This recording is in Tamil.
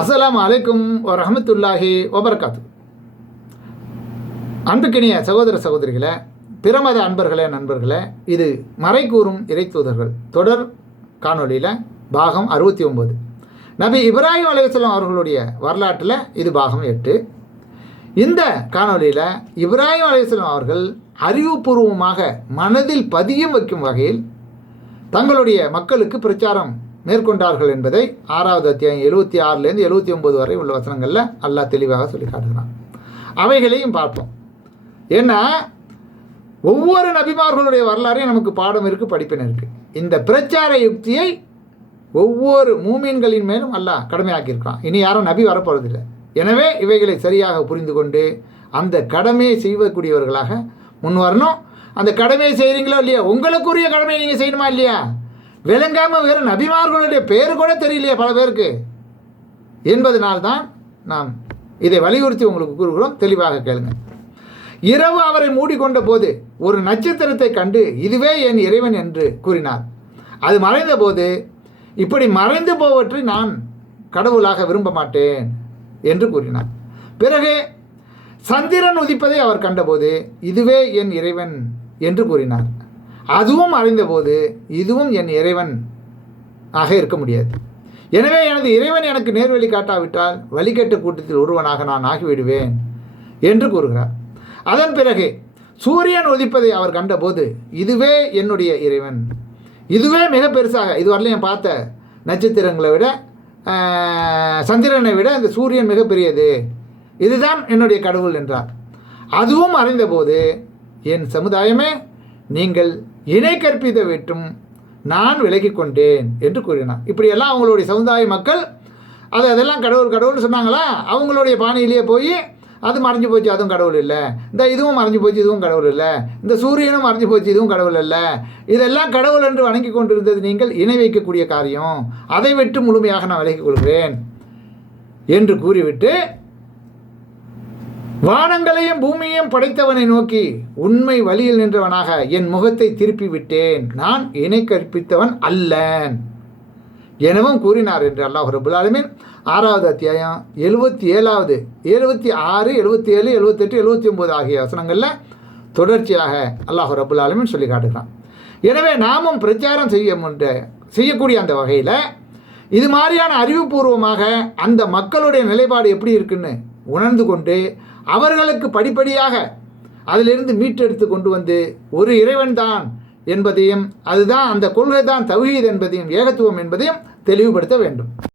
அஸ்லாம் அலைக்கும் ரஹமத்துல்லாஹி வபரகாத்து. அன்புக்கினிய சகோதர சகோதரிகளே பிரமத அன்பர்களே நண்பர்களே இது மறைக்கூறும் இறைத்தூதர்கள் தொடர் காணொளியில் பாகம் அறுபத்தி ஒம்பது நபி இப்ராஹிம் அலைவசலம் அவர்களுடைய வரலாற்றில் இது பாகம் எட்டு. இந்த காணொளியில் இப்ராஹிம் அலைவசலம் அவர்கள் அறிவுபூர்வமாக மனதில் பதியம் வைக்கும் வகையில் தங்களுடைய மக்களுக்கு பிரச்சாரம் மேற்கொண்டார்கள் என்பதை ஆறாவது அத்தியாயம் எழுபத்தி ஆறுலேருந்து எழுபத்தி ஒம்பது வரை உள்ள வசனங்களில் அல்லாஹ் தெளிவாக சொல்லி காட்டுகிறான். அவைகளையும் பார்ப்போம். ஏன்னா ஒவ்வொரு நபிமார்களுடைய வரலாறையும் நமக்கு பாடம் இருக்குது படிப்பின இருக்குது இந்த பிரச்சார யுக்தியை ஒவ்வொரு மூமீன்களின் மேலும் அல்லாஹ் கடமையாக்கியிருக்கான் இனி யாரும் நபி வரப்போறதில்லை. எனவே இவைகளை சரியாக புரிந்து கொண்டு அந்த கடமையை செய்வக்கூடியவர்களாக முன் வரணும் அந்த கடமையை செய்கிறீங்களோ இல்லையா உங்களுக்குரிய கடமையை நீங்கள் செய்யணுமா இல்லையா? விளங்காமல் வேறு நபிமார்களுடைய பேர் கூட தெரியலையே பல பேருக்கு. என்பதனால்தான் நாம் இதை வலியுறுத்தி உங்களுக்கு கூறுகிறோம். தெளிவாக கேளுங்க. இரவு அவரை மூடிக்கொண்ட போது ஒரு நட்சத்திரத்தை கண்டு இதுவே என் இறைவன் என்று கூறினார். அது மறைந்த போது இப்படி மறைந்து போவற்றை நான் கடவுளாக விரும்ப மாட்டேன் என்று கூறினார். பிறகு சந்திரன் உதிப்பதை அவர் கண்டபோது இதுவே என் இறைவன் என்று கூறினார். அதுவும் அழிந்தபோது இதுவும் என் இறைவன் ஆக இருக்க முடியாது. எனவே எனது இறைவன் எனக்கு நேர்வழி காட்டாவிட்டால் வழிகட்ட கூட்டத்தில் ஒருவனாக நான் ஆகிவிடுவேன் என்று கூறுகிறார். அதன் பிறகு சூரியன் உதிப்பதை அவர் கண்டபோது இதுவே என்னுடைய இறைவன். இதுவே மிக பெருசாக இதுவரையிலையும் பார்த்த நட்சத்திரங்களை விட சந்திரனை விட இந்த சூரியன் மிகப்பெரியது இதுதான் என்னுடைய கடவுள் என்றார். அதுவும் அறிந்தபோது என் சமுதாயமே நீங்கள் இணை கற்பித்த விட்டும் நான் விலகிக் கொண்டேன் என்று கூறினார். இப்படியெல்லாம் அவங்களுடைய சமுதாய மக்கள் அது அதெல்லாம் கடவுள் கடவுள்னு சொன்னாங்களா? அவங்களுடைய பாணியிலேயே போய் அது மறைஞ்சு போச்சு அதுவும் கடவுள் இல்லை. இந்த இதுவும் மறைஞ்சு போச்சு இதுவும் கடவுள் இல்லை. இந்த சூரியனும் மறைஞ்சு போச்சு இதுவும் கடவுள் இல்லை. இதெல்லாம் கடவுள் என்று வணங்கி கொண்டிருந்தது நீங்கள் இணை வைக்கக்கூடிய காரியம். அதை விட்டு முழுமையாக நான் விலகிக் கொள்கிறேன் என்று கூறிவிட்டு வானங்களையும் பூமியையும் படைத்தவனை நோக்கி உண்மை வழியில் நின்றவனாக என் முகத்தை திருப்பி விட்டேன் நான் இணை கற்பித்தவன் அல்லன். எனவும் கூறினார் என்று அல்லாஹ் ரபுல் ஆறாவது அத்தியாயம் எழுபத்தி ஏழாவது எழுபத்தி ஆறு எழுபத்தி ஏழு எழுபத்தெட்டு எழுபத்தி ஒம்பது ஆகிய வசனங்களில் தொடர்ச்சியாக அல்லாஹ் ரபுல் சொல்லி காட்டுகிறான். எனவே நாமும் பிரச்சாரம் செய்ய முன்ற செய்யக்கூடிய அந்த வகையில் இது மாதிரியான அறிவுபூர்வமாக அந்த மக்களுடைய நிலைப்பாடு எப்படி இருக்குன்னு உணர்ந்து கொண்டு அவர்களுக்கு படிப்படியாக அதிலிருந்து மீட்டெடுத்து கொண்டு வந்து ஒரு இறைவன் தான் என்பதையும் அதுதான் அந்த கொள்கை தான் தௌஹீத் என்பதையும் ஏகத்துவம் என்பதையும் தெளிவுபடுத்த வேண்டும்.